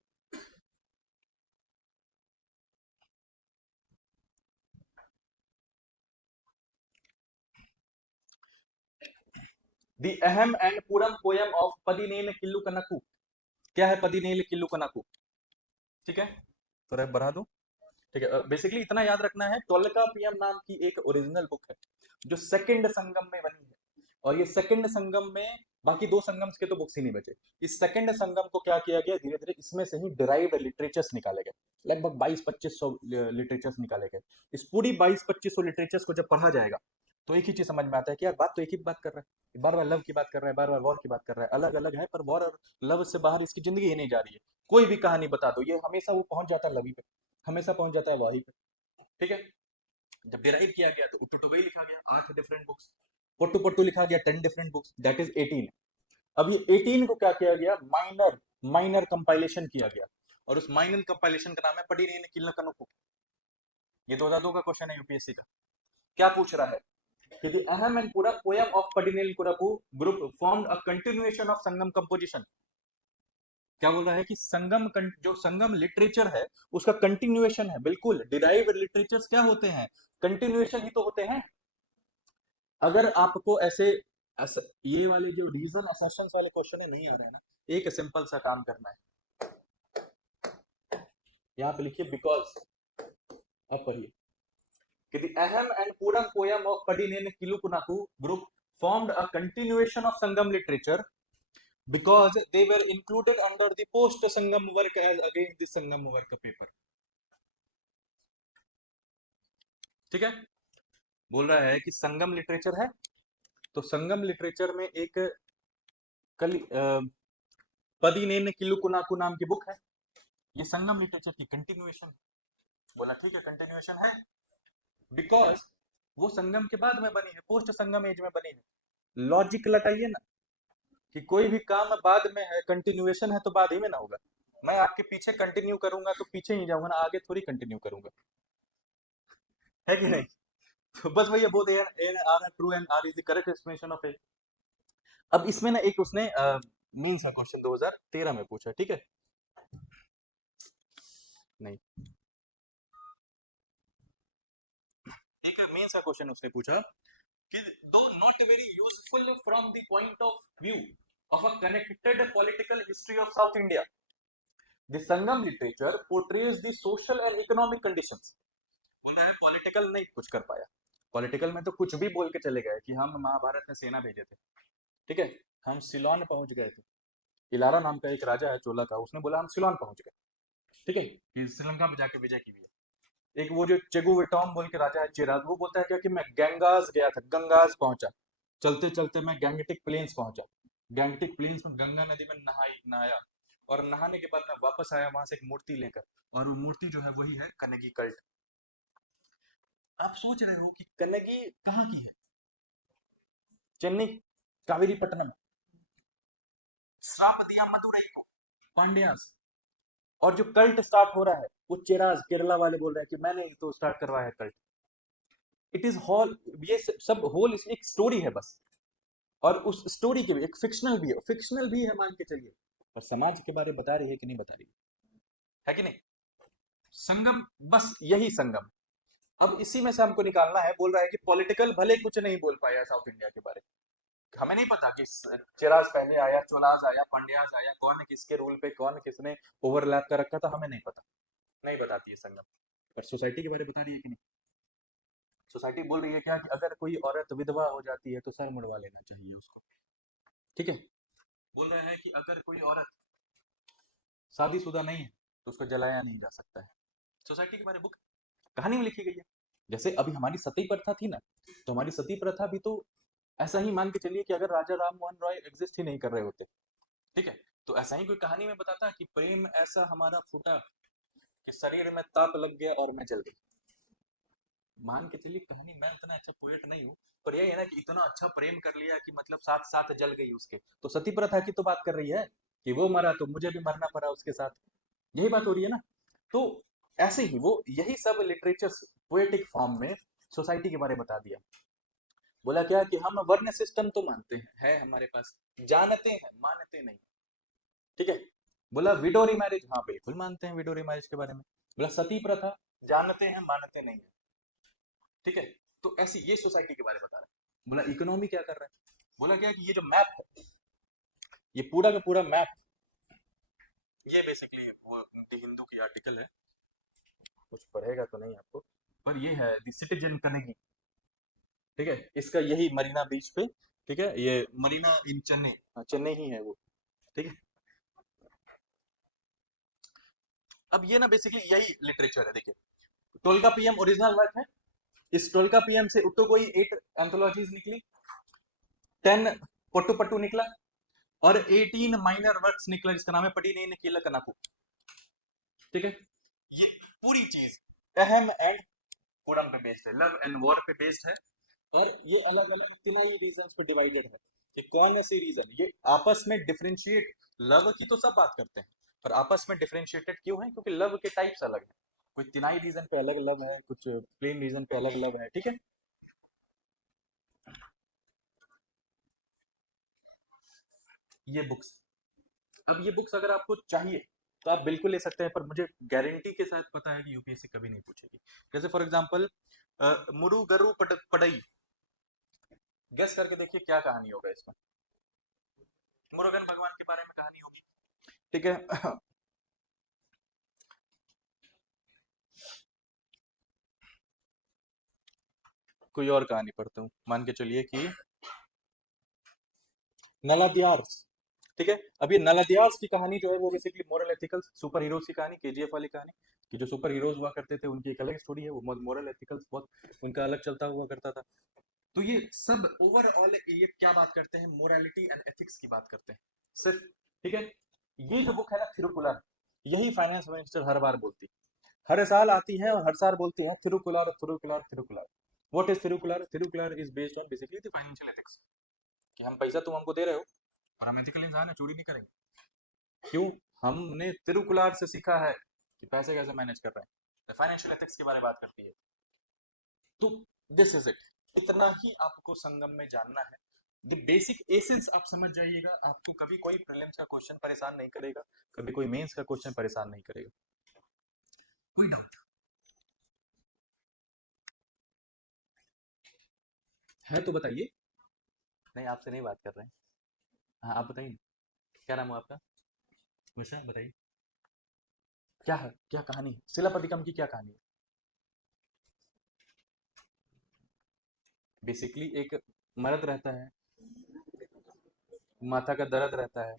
दी अहम एंड पूरम पोयम ऑफ पदिनेल किल्लू कनकू, क्या है पदिनेल किल्लू कनकू? ठीक है, तो बढ़ा दूं। ठीक है, बेसिकली इतना याद रखना है, टोल्कापियम नाम की एक ओरिजिनल बुक है जो सेकंड संगम में बनी है, और ये सेकंड संगम में बाकी दो संगम के तो बुक्स ही नहीं बचे। इस सेकंड संगम को क्या किया गया, धीरे धीरे इसमें से ही डिराइव्ड लिटरेचर्स निकाले गए, लगभग 22-2500 लिटरेचर्स निकाले गए। इस पूरी 22-2500 लिटरेचर्स को जब पढ़ा जाएगा तो एक ही चीज समझ में आता है कि यार बात तो एक ही बात कर रहा है, बार बार लव की बात कर रहा है, बार बार वॉर की बात कर रहा है, अलग अलग है पर वॉर और लव से बाहर इसकी जिंदगी ही नहीं जा रही है। कोई भी कहानी बता दो, ये हमेशा वो पहुंच जाता है लवी पे, हमेशा पहुंच जाता है वही पे। ठीक है, जब डिराइव किया गया तो उट्टुटुगई लिखा गया 8 डिफरेंट बुक्स, पट्टू पट्टू लिखा गया 10 डिफरेंट बुक्स, दैट इज 18। अब ये 18 को क्या किया गया, माइनर माइनर कंपाइलेशन किया गया, और उस माइनर कंपाइलेशन का नाम है पडिनेल किल्लकनोको। ये 2002 का क्वेश्चन है यूपीएससी का। क्या पूछ रहा है कि the Aham and Puram poem of Padinel Kurku group formed a continuation of Sangam composition. क्या बोल रहा है कि संगम जो संगम लिटरेचर है उसका कंटिन्यूएशन है, बिल्कुल डिराइव लिटरेचर्स क्या होते हैं, कंटिन्यूएशन ही तो होते हैं। अगर आपको ऐसे ये वाले जो रीजन असर्शन वाले क्वेश्चन है नहीं आ रहे हैं ना, एक सिंपल सा काम करना है, यहाँ पे लिखिए बिकॉज, अब पढ़िए कि the Aham and Puram poem of Padinel Kilkanakku group formed a continuation of Sangam literature because they were included under the post Sangam work as against the Sangam work paper। ठीक है, बोल रहा है कि संगम लिटरेचर है, तो संगम लिटरेचर में एक कल पदिनेल किलुकुनाकू नाम की बुक है, ये संगम लिटरेचर की कंटिन्यूएशन। बोला ठीक है कंटिन्यूएशन है, बिकॉज वो संगम के बाद में बनी है, पोस्ट संगम एज में बनी है। लॉजिक लगाइए ना कि कोई भी काम बाद में है, कंटिन्यूएशन है तो बाद ही में ना होगा। मैं आपके पीछे कंटिन्यू करूंगा तो पीछे ही जाऊंगा ना, आगे थोड़ी कंटिन्यू करूंगा, है कि नहीं। तो बस भैया both A and R true and R is the correct explanation of A. अब इसमें ना एक उसने मीन्स का क्वेश्चन 2013 में पूछा, ठीक है, नहीं ठीक है, मीन्स का क्वेश्चन उसने पूछा कि दो not very useful from the point of view of a connected political history of South India. The Sangam literature portrays the social and economic conditions. बोल रहा है पॉलिटिकल नहीं कुछ कर पाया, पॉलिटिकल में तो कुछ भी बोल के चले गए कि हम महाभारत में सेना भेजे थे, ठीक है, हम सिलोन पहुंच गए थे, इलारा नाम का एक राजा है चोला का, उसने बोला हम सिलोन पहुंच गए, ठीक है, कि श्रीलंका में जाके विजय की हुई है। एक वो जो चेगु विटॉम बोल के राजा है चेराज, वो बोलता है क्या कि मैं गंगास गया था, गंगास पहुंचा, चलते चलते मैं गैंगटिक प्लेन्स पहुंचा, गैंगटिक प्लेन्स में गंगा नदी में नहाया, और नहाने के बाद मैं वापस आया वहां से एक मूर्ति लेकर, और वो मूर्ति जो है वही है कनगी कल्ट। आप सोच रहे हो कि कनगी कहाँ की है? चेन्नई, कावेरी पट्टनम। श्राप दिया मदुरई को, पांड्यास। और जो कल्ट स्टार्ट हो रहा है वो चेराज केरला वाले बोल रहे हैं कि मैंने ही तो स्टार्ट करवाया है कल्ट। इट इज होल, ये सब होल इसमें एक स्टोरी है बस, और उस स्टोरी के भी एक फिक्शनल भी है, फिक्शनल भी है मान के चलिए, पर समाज के बारे में बता रही है कि नहीं बता रही है कि नहीं? संगम, बस यही संगम। अब इसी में से हमको निकालना है, बोल रहा है कि पॉलिटिकल भले कुछ नहीं बोल पाया साउथ इंडिया के बारे में, हमें नहीं पता कि चिराज पहले आया, चोलाज आया, पांड्याज आया, कौन किसके रूल पे, कौन किसने ओवरलैप कर रखा था, हमें नहीं पता, नहीं बताती है संगम। पर सोसाइटी के बारे में बता रही है कि नहीं? सोसाइटी बोल रही है क्या कि अगर कोई औरत विधवा हो जाती है तो सर मुड़वा लेना चाहिए उसको, ठीक है। बोल रहा है कि अगर कोई औरत शादीशुदा नहीं है तो उसको जलाया नहीं जा सकता है। सोसाइटी के बारे में बुक कहानी में लिखी गई है। जैसे अभी हमारी सती प्रथा थी ना, तो हमारी सती प्रथा भी तो ऐसा ही मान के चलिए कि अगर राजा राम मोहन रॉय एग्जिस्ट ही नहीं कर रहे होते, ठीक है, तो ऐसा ही कोई कहानी में बताता कि प्रेम ऐसा हमारा फूटा कि शरीर में ताप लग गया और मैं जल गई। मान के चलिए कहानी, मैं उतना अच्छा पोएट नहीं हूँ, पर यही है ना कि इतना अच्छा प्रेम कर लिया कि मतलब साथ साथ जल गई उसके, तो सती प्रथा की तो बात कर रही है कि वो मरा तो मुझे भी मरना पड़ा उसके साथ, यही बात हो रही है ना। तो ऐसे ही वो यही सब लिटरेचर पोएटिक फॉर्म में सोसाइटी के बारे में बता दिया। बोला क्या कि हम वर्ण सिस्टम तो मानते हैं, है हमारे पास, जानते हैं मानते नहीं, ठीक है। बोला विडोरी मैरिज, हाँ बिल्कुल मानते हैं विडोरी मैरिज के बारे में। बोला सती प्रथा जानते हैं मानते नहीं है, ठीक है। तो ऐसी ये सोसाइटी के बारे में बता रहा है। बोला इकोनॉमी क्या कर रहा है? बोला क्या कि ये जो मैप है, ये पूरा का पूरा मैप, ये बेसिकली वो द हिंदू की आर्टिकल है, कुछ पढ़ेगा तो नहीं आपको, पर ये है द सिटीजन कनेगी, ठीक है, इसका यही मरीना बीच पे, ठीक है, ये मरीना इन चेन्नई, हाँ चेन्नई ही है वो, ठीक है। अब ये ना बेसिकली यही लिटरेचर है, देखिए, 12 का पीएम ओरिजिनल वर्क है, इस 12 का पीएम से उतो कोई 8 एंथोलॉजीज निकली, 10 पट्टू पट्टू निकला, और 18 माइनर वर्क्स निकला जिसका नाम है पटीनी निकीला कनाकू, ठीक है। ये पूरी चीज अहम एंड पूरम पे बेस्ड है, लव एंड वॉर पे बेस्ड है, और ये अलग अलग तिमाही रीजन पे डिवाइडेड है कि कौन ऐसे रीजन ये आपस में डिफरेंशिएट, लव की तो सब बात करते हैं, पर आपस में डिफरेंशिएटेड क्यों है? क्योंकि लव के टाइप्स अलग है, कुछ तिनाई रीजन पे अलग लव है, कुछ प्लेन रीजन पे अलग लव है, ठीक है। ये बुक्स, अब ये बुक्स अगर आपको चाहिए तो आप बिल्कुल ले सकते हैं, पर मुझे गारंटी के साथ पता है कि यूपीएससी कभी नहीं पूछेगी। जैसे फॉर एग्जांपल मुरु गरु पड़ई, गेस करके देखिए क्या कहानी होगा इसमें। मुरुगन भगवान के बारे में कहानी होगी, ठीक है। कोई और कहानी पढ़ता हूँ, मान के चलिए कि नलादियार्स, ठीक है। अब ये नलादियार्स की कहानी जो है वो बेसिकली मोरल एथिकल्स, सुपर हीरोज की कहानी, केजीएफ वाली कहानी, कि जो सुपर हीरोज हुआ करते थे उनकी एक अलग स्टोरी है, वो मोरल एथिकल्स बहुत उनका अलग चलता हुआ करता था। तो ये सब ओवरऑल ये क्या बात करते हैं, मोरालिटी एंड एथिक्स की बात करते हैं सिर्फ, ठीक है। ये जो बुक है ना थिरुकुलर, यही फाइनेंस मिनिस्टर हर बार बोलती, हर साल आती है और हर साल बोलती है Thirukkural Thirukkural Thirukkural. What is Thirukkural? Thirukkural is based on basically the financial ethics, कि हम पैसा तुम हमको दे रहे हो और हम एथिकल इंसान है, चोरी नहीं करेंगे। क्यों? हमने तिरुकुलार से सीखा है कि पैसे कैसे मैनेज कर रहे हैं, फाइनेंशियल एथिक्स के बारे में बात करती है। तो दिस इज इट, इतना ही आपको संगम में जानना है, द बेसिक एसेंस आप समझ जाइएगा, आपको कभी कोई प्रीलिम्स का क्वेश्चन परेशान नहीं करेगा, कभी कोई मेंस का क्वेश्चन परेशान नहीं करेगा। कोई डाउट है तो बताइए। नहीं आपसे नहीं बात कर रहे हैं, हाँ आप बताइए। क्या नाम है आपका? वैसा बताइए, क्या है, क्या कहानी है शिलापतिकम की, क्या कहानी है? बेसिकली एक मर्द रहता है, माथा का दर्द रहता है,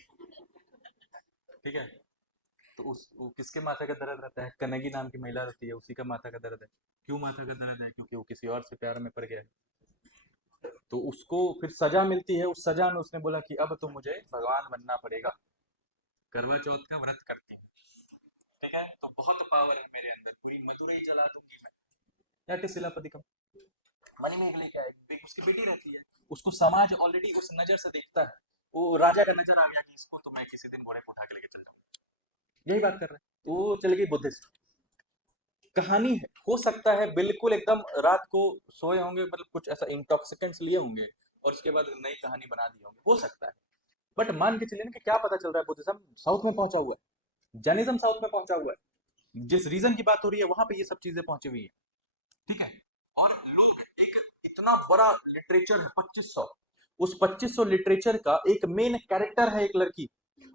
ठीक है। तो वो किसके माथा का दर्द रहता है? कनगी नाम की महिला रहती है, उसी का माथा का दर्द है। क्यों माथा का दर्द है? क्योंकि वो किसी और से प्यार में पड़ गया है। तो उसको फिर सजा मिलती है, उस सजा में उसने बोला कि अब तो मुझे भगवान बनना पड़ेगा, करवा चौथ का व्रत करती हूँ, ठीक है। तो बहुत पावर है मेरे अंदर, पूरी मदुरई जला दूंगी मैं। That is शिलापतिकम। मणिमेगले क्या है, उसकी बेटी रहती है, उसको समाज ऑलरेडी उस नजर से देखता है, वो राजा का नजर आ गया कि इसको तो मैं किसी दिन घोड़े पे उठा के लेके चल जाऊंगा। यही बात कर रहे हैं, तो वो चल गई बुद्धिस्ट। कहानी है, हो सकता है बिल्कुल एकदम रात को सोए होंगे, मतलब कुछ ऐसा इंटॉक्सिकेंट्स लिए होंगे और उसके बाद नई कहानी बना दी होंगे, हो सकता है। बट मान के चलिए ना कि क्या पता चल रहा है, बुद्धिज्म साउथ में पहुंचा हुआ है, जैनिज्म साउथ में पहुंचा हुआ है, जिस रीजन की बात हो रही है वहां पे ये सब चीजें पहुंची हुई है, ठीक है। और लोग, एक इतना बड़ा लिटरेचर है 2500, उस 2500 लिटरेचर का एक मेन कैरेक्टर है एक लड़की,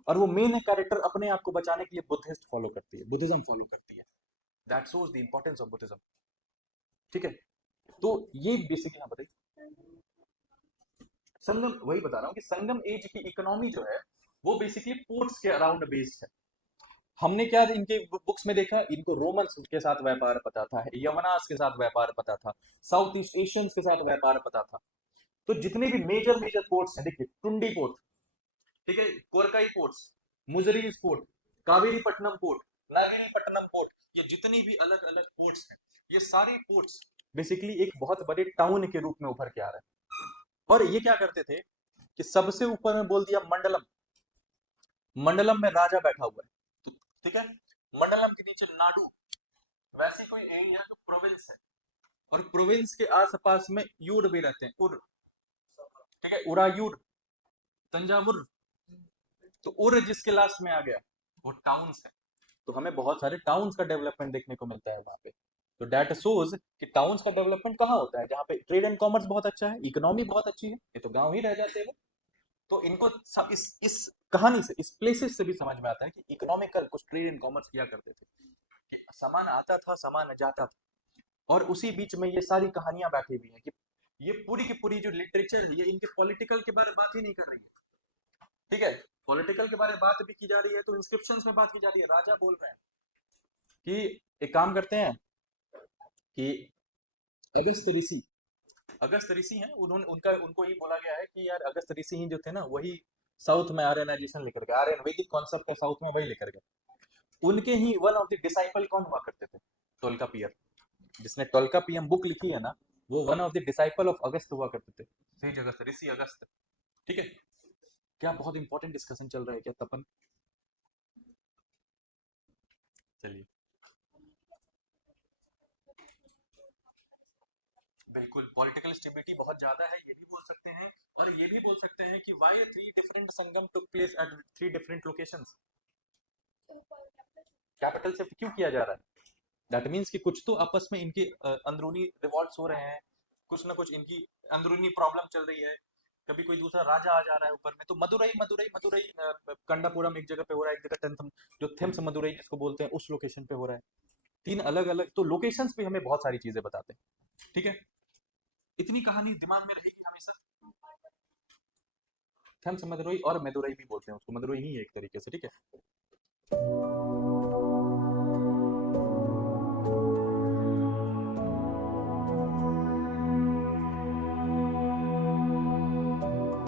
और वो मेन कैरेक्टर अपने आप को बचाने के लिए बुद्धिस्ट फॉलो करती है, बुद्धिज्म फॉलो करती है। That shows the importance of Buddhism, ठीक है। तो ये बेसिकली, हाँ बताइए। संगम, वही बता रहा हूँ कि संगम एज की इकोनॉमी जो है वो बेसिकली पोर्ट्स के अराउंड बेस्ड है। हमने क्या इनके बुक्स में देखा, इनको रोमन्स के साथ व्यापार पता था, यमनास के साथ व्यापार पता था, साउथ ईस्ट एशियंस के साथ व्यापार पता था। तो जितने भी मेजर मेजर पोर्ट्स हैं, देखिए टुंडी पोर्ट, ठीक है, Korkai ports, Muziris port, Kaveripattinam port, Nageripattinam port, ये जितनी भी अलग अलग पोर्ट्स हैं, ये सारे पोर्ट्स बेसिकली एक बहुत बड़े टाउन के रूप में उभर के आ रहे हैं। और ये क्या करते थे कि सबसे ऊपर में बोल दिया मंडलम, मंडलम में राजा बैठा हुआ है, तो ठीक है, मंडलम के नीचे नाडु, वैसी कोई एरिया जो प्रोविंस है, और प्रोविंस के आसपास में यूर भी रहते हैं, उर, ठीक है, उरायूर, तंजावुर। तो उर जिसके लास्ट में आ गया वो टाउन्स है, तो हमें बहुत सारे टाउन्स का डेवलपमेंट देखने को मिलता है वहां पे। तो डेट शोज कि टाउन्स का डेवलपमेंट कहाँ होता है, जहाँ पे ट्रेड एंड कॉमर्स बहुत अच्छा है, इकोनॉमी बहुत अच्छी है, ये तो गांव ही रह जाते हैं वो। तो इनको सब इस कहानी से, इस प्लेसेस से भी समझ में आता है कि इकोनॉमिकल कुछ ट्रेड एंड कॉमर्स किया करते थे, कि सामान आता था, सामान जाता था। और उसी बीच में ये सारी कहानियां बैठी हुई हैं कि ये पूरी की पूरी जो लिटरेचर है ये इनके पॉलिटिकल के बारे में बात ही नहीं कर रही है, ठीक है। पॉलिटिकल के बारे में बात भी की जा रही है तो इंस्क्रिप्शंस में बात की जा रही है, राजा बोल रहे हैं कि एक काम करते हैं कि अगस्त ऋषि, अगस्त ऋषि हैं, उन्होंने उनका उनको ये बोला गया है कि यार अगस्त ऋषि ही जो थे ना, वही साउथ में आर्यनाइजेशन लेकर गए, आर्यन वैदिक कॉन्सेप्ट है साउथ में, वही लेकर गए। उनके ही वन ऑफ द डिसाइपल कौन हुआ करते थे? टोल्कापियर, जिसने टोल्कापियम बुक लिखी है ना, वो one of the disciple of अगस्त हुआ करते थे, सही जगह से, ऋषि अगस्त, ठीक है। क्या बहुत इंपॉर्टेंट डिस्कशन चल रहा है क्या तपन? चलिए, बिल्कुल पॉलिटिकल स्टेबिलिटी बहुत ज्यादा है, ये भी बोल सकते हैं। और ये भी बोल सकते हैं कि why three different Sangam took place at three different locations, capital shift क्यों किया जा रहा है? दैट मीन्स कि कुछ तो आपस में इनके अंदरूनी रिवॉल्ट्स हो रहे हैं, कुछ ना कुछ इनकी अंदरूनी प्रॉब्लम चल रही है। कभी कोई दूसरा राजा आ जा रहा है ऊपर में, तो मदुरई मदुरई मदुरई कंडापुरम एक जगह पे हो रहा है, एक जगह टेंथम, जो थेम्स मदुरई जिसको बोलते हैं, उस लोकेशन पे हो रहा है। तीन अलग अलग तो लोकेशंस भी हमें बहुत सारी चीजें बताते हैं, ठीक है। इतनी कहानी दिमाग में रहेगी हमेशा। थेम्स मदुरई, और मदुरई भी बोलते हैं उसको, मदुरई ही है एक तरीके से, ठीक है।